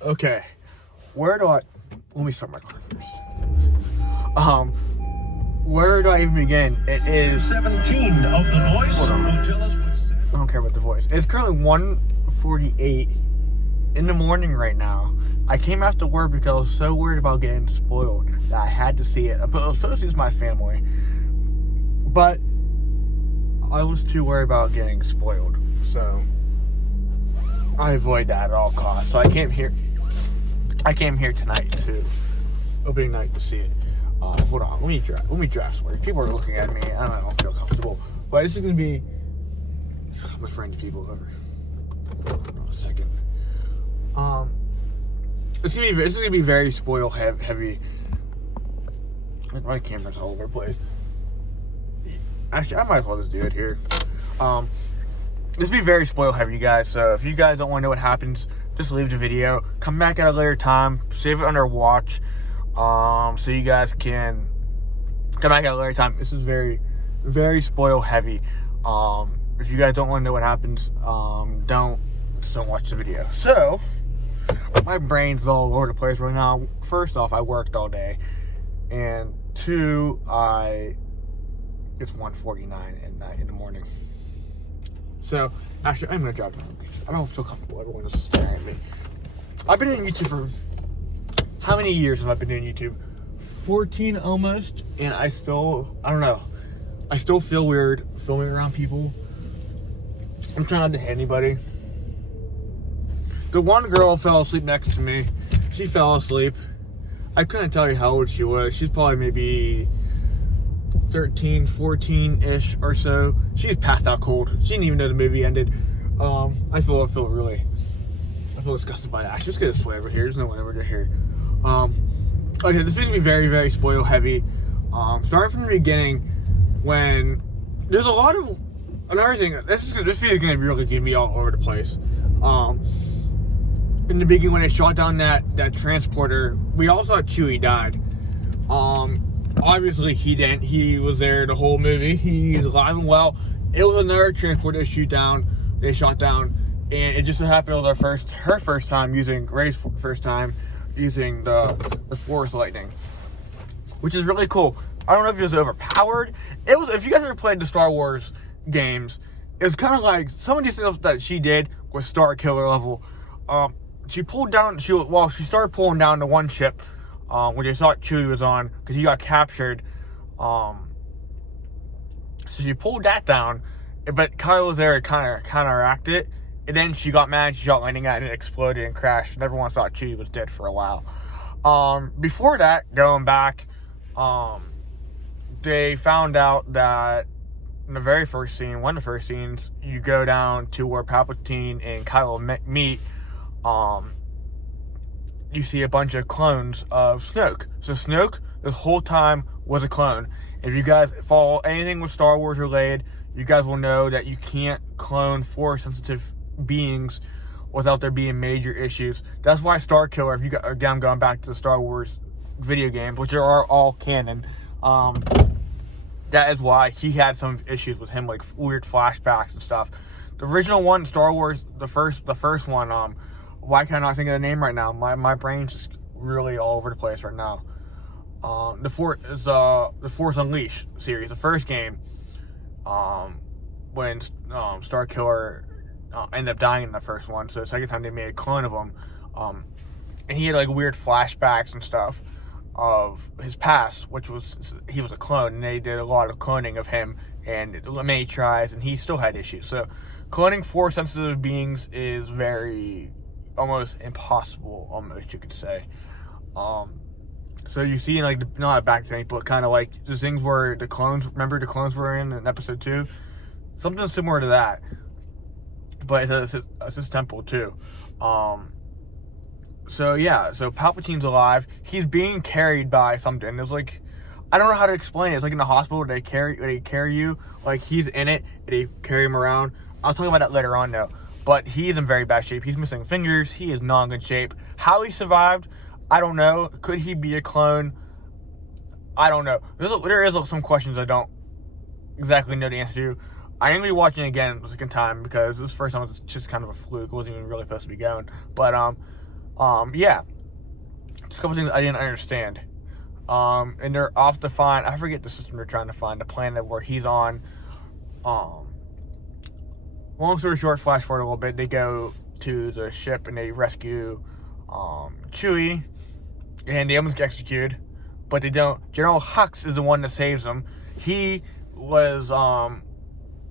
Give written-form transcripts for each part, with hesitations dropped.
Okay, let me start my car first. Where do I even begin? It is 17 of the voice. Hold on. Will tell us what's I don't care about the voice. It's currently 1:48 in the morning right now. I came after work because I was so worried about getting spoiled that I had to see it. I was supposed to use my family, but I was too worried about getting spoiled, so I avoid that at all costs. So I came here tonight to opening night to see it. Hold on, let me draft somewhere. People are looking at me. I don't feel comfortable, but this is gonna be my friends, people over. Hold on a second. This is gonna be very spoil heavy. My camera's all over the place. Actually, I might as well just do it here. This will be very spoil heavy, you guys. So if you guys don't want to know what happens, just leave the video. Come back at a later time. Save it under watch. So you guys can come back at a later time. This is very, very spoil heavy. If you guys don't want to know what happens, don't watch the video. So my brain's all over the place right now. First off, I worked all day, and two, it's 1:49 at night in the morning. So actually, I'm gonna drive to my location. I don't feel comfortable. Everyone is staring at me. I've been doing YouTube for how many years have I been doing YouTube? 14 almost, and I don't know. I still feel weird filming around people. I'm trying not to hit anybody. The one girl fell asleep next to me. She fell asleep. I couldn't tell you how old she was. She's probably maybe 13, 14-ish or so. She's passed out cold. She didn't even know the movie ended. I feel disgusted by that. Just get this way over here. There's no one over here. Okay, this is gonna be very, very spoil heavy. Starting from the beginning, when there's a lot of another thing. This video is gonna really give me all over the place. In the beginning, when they shot down that transporter, we all thought Chewie died. Obviously he didn't. He was there the whole movie. He's alive and well. It was another transporter they shot down, and it just so happened it was her first time using the Force lightning, which is really cool. I don't know if it was overpowered. If you guys ever played the Star Wars games, it was kind of like some of these things that she did was Star Killer level. She started pulling down the one ship, when they thought Chewie was on, because he got captured. So she pulled that down, but Kylo was there to kind of counteract it. And then she got mad, she shot lightning at it, and it exploded and crashed, and everyone thought Chewie was dead for a while. Before that, going back, they found out that in the very first scene, one of the first scenes, you go down to where Palpatine and Kylo meet. You see a bunch of clones of Snoke. So Snoke, this whole time, was a clone. If you guys follow anything with Star Wars related, you guys will know that you can't clone Force-sensitive beings without there being major issues. That's why Star Killer, again, going back to the Star Wars video games, which are all canon, that is why he had some issues with him, like weird flashbacks and stuff. The original one, Star Wars, the first one, why can't I think of the name right now? My brain's just really all over the place right now. The Force Unleashed series, the first game, when Star Killer ended up dying in the first one, so the second time they made a clone of him, and he had like weird flashbacks and stuff of his past, which was he was a clone, and they did a lot of cloning of him, and many tries, and he still had issues. So cloning Force-sensitive beings is almost impossible, almost, you could say. So you see, like, not back to but kind of like the things where the clones were in episode 2? Something similar to that. But it's a temple, too. So Palpatine's alive. He's being carried by something. There's like, I don't know how to explain it. It's like in the hospital, they carry you. Like, he's in it, and they carry him around. I'll talk about that later on, though. But he's in very bad shape. He's missing fingers. He is not in good shape. How he survived, I don't know. Could he be a clone? I don't know. There is some questions I don't exactly know the answer to. I am going to be watching it again the second time because this first time was just kind of a fluke. It wasn't even really supposed to be going. But Yeah. Just a couple things I didn't understand. And they're off to find, I forget the system they're trying to find, the planet where he's on. Long story short, flash forward a little bit, they go to the ship and they rescue Chewie, and they almost get executed, but they don't. General Hux is the one that saves them. He was,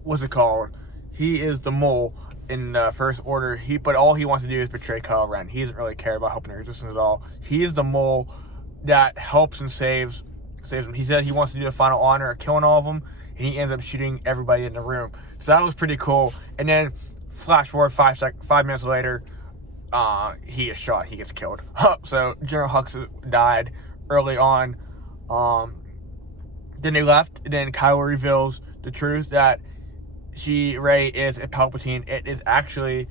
what's it called? He is the mole in the First Order. But all he wants to do is betray Kylo Ren. He doesn't really care about helping the Resistance at all. He is the mole that helps and saves them. He said he wants to do the final honor of killing all of them, and he ends up shooting everybody in the room. So that was pretty cool. And then flash forward 5 minutes later, he is shot. He gets killed. So General Hux died early on. Then they left. And then Kylo reveals the truth that Rey is a Palpatine. It is actually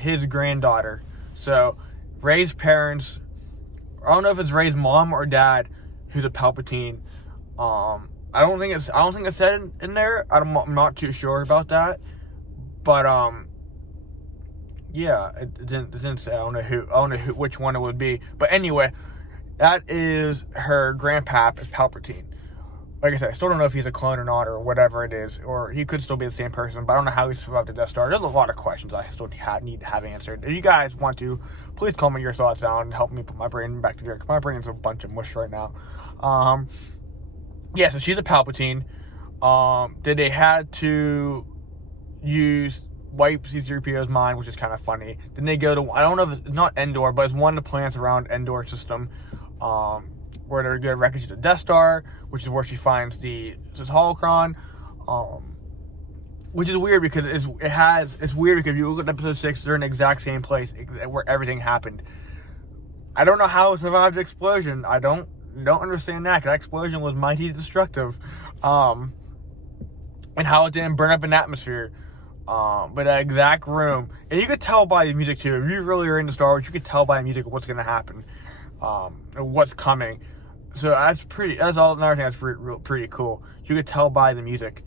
his granddaughter. So Rey's parents, I don't know if it's Rey's mom or dad who's a Palpatine. I don't think it's said in there. I'm not too sure about that. But yeah, it didn't say. I don't know which one it would be. But anyway, that is her grandpap is Palpatine. Like I said, I still don't know if he's a clone or not, or whatever it is, or he could still be the same person, but I don't know how he survived the Death Star. There's a lot of questions I still need to have answered. If you guys want to, please comment your thoughts down and help me put my brain back together, because my brain's a bunch of mush right now. Yeah, so she's a Palpatine. Then they had to wipe C-3PO's mind, which is kind of funny. Then they go to, I don't know if it's not Endor, but it's one of the planets around Endor system, where they're going to wreckage the Death Star, which is where she finds this holocron, which is weird because it's weird because if you look at episode 6, they're in the exact same place where everything happened. I don't know how it survived the explosion. I don't understand that, because that explosion was mighty destructive, and how it didn't burn up an atmosphere. But that exact room, and you could tell by the music too. If you really are into Star Wars, you could tell by the music what's going to happen, and what's coming. So that's all another thing that's pretty cool. You could tell by the music.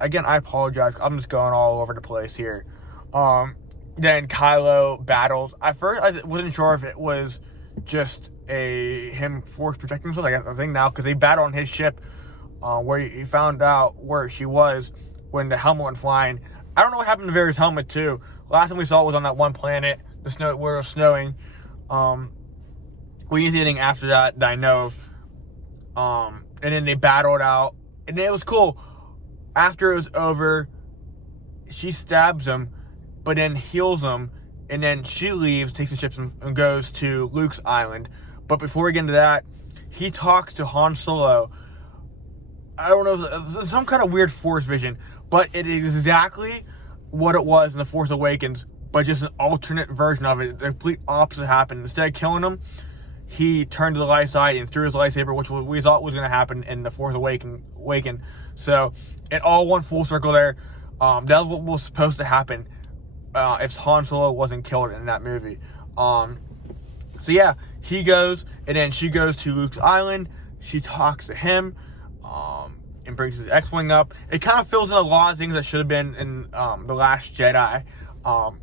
Again, I apologize. I'm just going all over the place here. Then Kylo battles. At first, I wasn't sure if it was just him force protecting himself. I think now, because they battle on his ship, where he found out where she was when the helmet went flying. I don't know what happened to Vader's helmet too. Last time we saw it was on that one planet, where it was snowing. We didn't see anything after that I know of. And then they battled out, and it was cool. After it was over, she stabs him, but then heals him, and then she leaves, takes the ships, and goes to Luke's island. But before we get into that, he talks to Han Solo. I don't know, if some kind of weird Force vision, but it is exactly what it was in The Force Awakens, but just an alternate version of it. The complete opposite happened. Instead of killing him, he turned to the light side and threw his lightsaber, which we thought was going to happen in The Force Awakens. So it all went full circle there. That was what was supposed to happen if Han Solo wasn't killed in that movie. So yeah, he goes, and then she goes to Luke's island. She talks to him, and brings his X-Wing up. It kind of fills in a lot of things that should have been in The Last Jedi.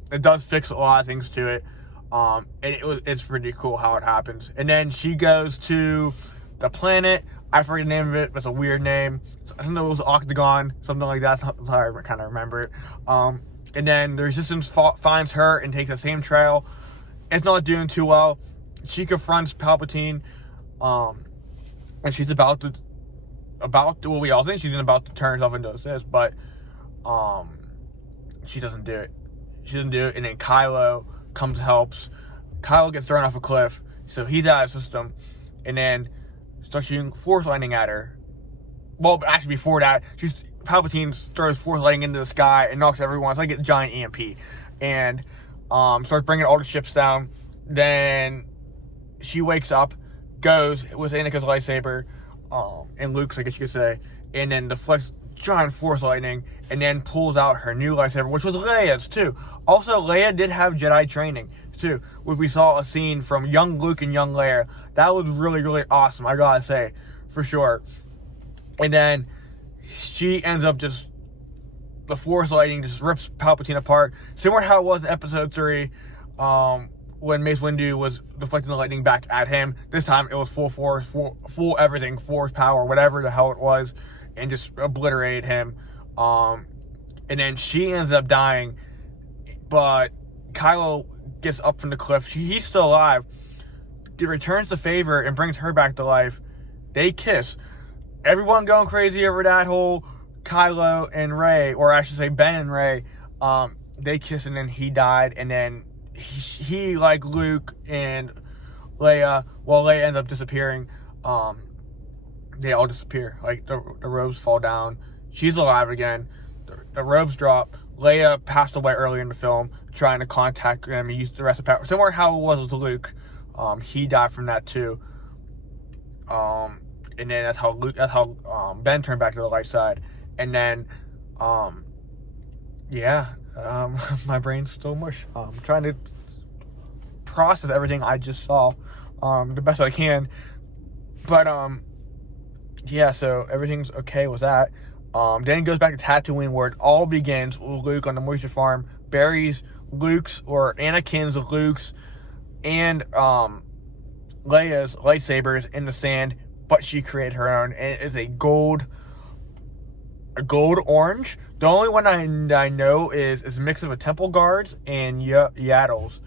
It does fix a lot of things to it. And it's pretty cool how it happens. And then she goes to the planet. I forget the name of it. It's a weird name. I think it was Octagon, something like that. That's how I kind of remember it. And then the Resistance finds her and takes the same trail. It's not doing too well. She confronts Palpatine, and she's about to, well, we all think she's about to turn herself into a Sith, but she doesn't do it. And then Kylo comes and helps. Kylo gets thrown off a cliff, so he's out of the system, and then starts shooting Force lightning at her. Well, actually, before that, Palpatine throws Force lightning into the sky and knocks everyone. It's like a giant EMP, and starts bringing all the ships down. Then she wakes up, goes with Anakin's lightsaber, and Luke's, I guess you could say, and then deflects giant Force lightning, and then pulls out her new lightsaber, which was Leia's too. Also, Leia did have Jedi training too, where we saw a scene from young Luke and young Leia. That was really, really awesome, I gotta say, for sure. And then she ends up the Force lightning just rips Palpatine apart, similar to how it was in Episode 3. when Mace Windu was deflecting the lightning back at him. This time it was full force, full everything, force power, whatever the hell it was, and just obliterated him. And then she ends up dying, but Kylo gets up from the cliff. He's still alive. He returns the favor and brings her back to life. They kiss. Everyone going crazy over that whole Kylo and Rey, or I should say Ben and Rey. They kiss, and then he died, and then he like Luke and Leia, well, Leia ends up disappearing. They all disappear. Like, the robes fall down. She's alive again. The robes drop. Leia passed away earlier in the film, trying to contact them and use the rest of power. Similar to how it was with Luke. He died from that too. And then that's how Ben turned back to the light side. And then, my brain's still mush. I'm trying to process everything I just saw, the best I can. But, so everything's okay with that. Then he goes back to Tatooine, where it all begins with Luke on the moisture farm, buries Anakin's, Luke's, and Leia's lightsabers in the sand, but she created her own, and it is a gold orange. The only one I know is a mix of a temple guards and Yaddles,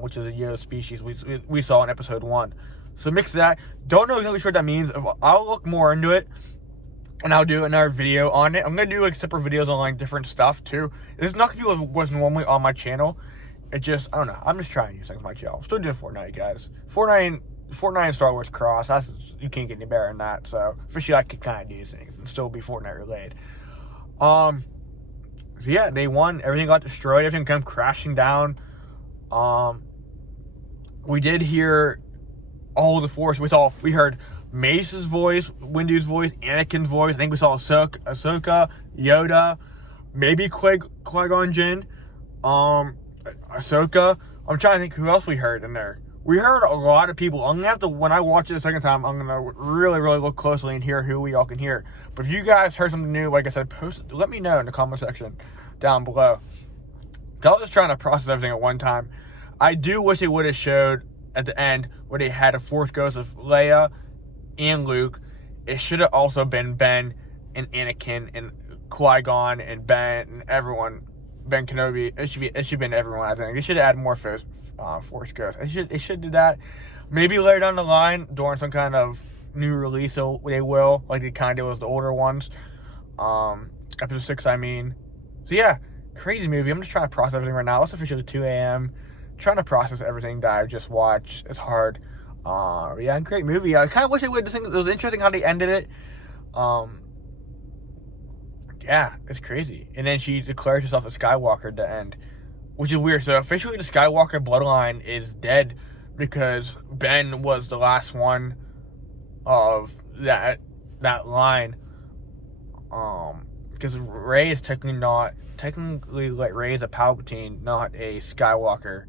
which is a Yoda species we saw in episode 1. So mix that. Don't know exactly sure what that means. I'll look more into it, and I'll do another video on it. I'm going to do like separate videos on like different stuff too. This is not going to be what's normally on my channel. It just, I don't know. I'm just trying to use things on my channel. I'm still doing Fortnite, guys. Fortnite and Star Wars cross. You can't get any better than that. So, officially, I could kind of do these things and still be Fortnite related. They won. Everything got destroyed. Everything came crashing down. We did hear all the Force. We heard Mace's voice, Windu's voice, Anakin's voice. I think we saw Ahsoka, Yoda, maybe Qui-Gon Jinn, Ahsoka. I'm trying to think who else we heard in there. We heard a lot of people. I'm gonna have to, when I watch it a second time, I'm gonna really, really look closely and hear who we all can hear. But if you guys heard something new, like I said, let me know in the comment section down below. I was just trying to process everything at one time. I do wish they would have showed at the end where they had a Force ghost of Leia and Luke. It should have also been Ben and Anakin and Qui-Gon and Ben and everyone. Ben Kenobi. It should have been everyone, I think. They should have added more Force ghosts. They should do that. Maybe later down the line, during some kind of new release, so they will, like they kind of did with the older ones. Episode 6, I mean. So yeah, crazy movie. I'm just trying to process everything right now. It's officially 2 a.m. Trying to process everything that I just watched. It's hard. Great movie. I kind of wish they would. It was interesting how they ended it. It's crazy. And then she declares herself a Skywalker at the end, which is weird. So officially the Skywalker bloodline is dead because Ben was the last one of that line. Because Rey is technically like Rey is a Palpatine, not a Skywalker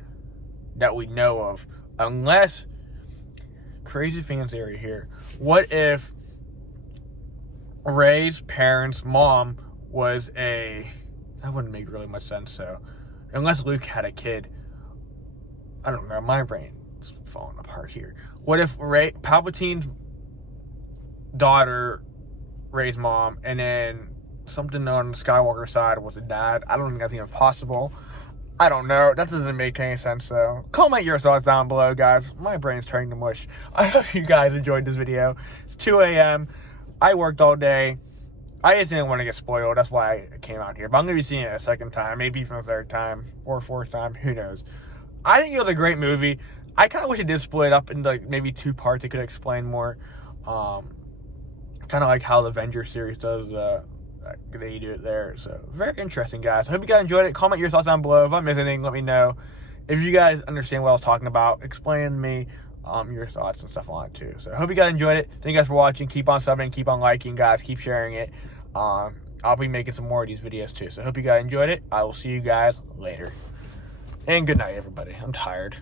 that we know of, unless, crazy fan theory here, what if Rey's parents' mom was that wouldn't make really much sense. So unless Luke had a kid, I don't know, my brain's falling apart here. What if Palpatine's daughter, Rey's mom, and then something on the Skywalker side was a dad? I don't think that's even possible. I don't know. That doesn't make any sense, so comment your thoughts down below, guys. My brain's turning to mush. I hope you guys enjoyed this video. It's 2 a.m. I worked all day. I just didn't want to get spoiled. That's why I came out here. But I'm going to be seeing it a second time, maybe even a third time or a fourth time. Who knows? I think it was a great movie. I kind of wish it did split up into like maybe 2 parts. It could explain more. Kind of like how the Avengers series does. They do it there. So very interesting, guys. I hope you guys enjoyed it. Comment your thoughts down below. If I missed anything, let me know. If you guys understand what I was talking about, explain to me your thoughts and stuff on it too. So I hope you guys enjoyed it. Thank you guys for watching. Keep on subbing, keep on liking, guys. Keep sharing it. I'll be making some more of these videos too. So I hope you guys enjoyed it. I will see you guys later. And good night, everybody. I'm tired.